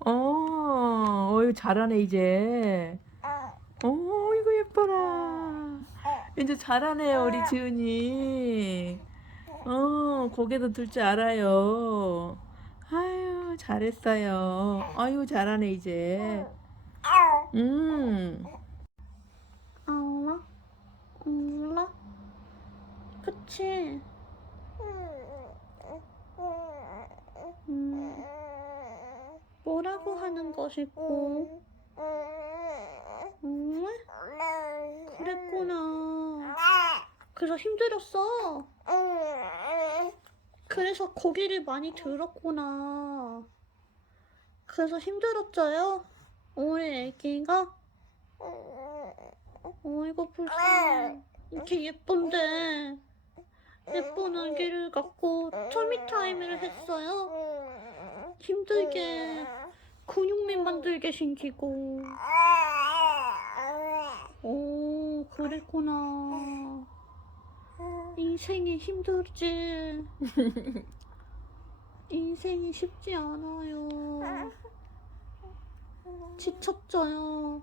어, 어유 잘하네 이제. 어, 이거 예뻐라. 이제 잘하네 요 우리 지훈이. 어, 고개도 들 줄 알아요. 아유, 잘했어요. 아유, 잘하네 이제. 음. 알아? 몰라? 그치? 음, 뭐라고 하는 것이고? 음, 그랬구나. 그래서 힘들었어. 그래서 고기를 많이 들었구나. 그래서 힘들었어요? 우리 애기가? 어이구 불쌍해. 이렇게 예쁜데 예쁜 아기를 갖고 털미타임을 했어요. 힘들게 근육맨 만들게 신기고. 오 그랬구나. 인생이 힘들지. 인생이 쉽지 않아요. 지쳤어요.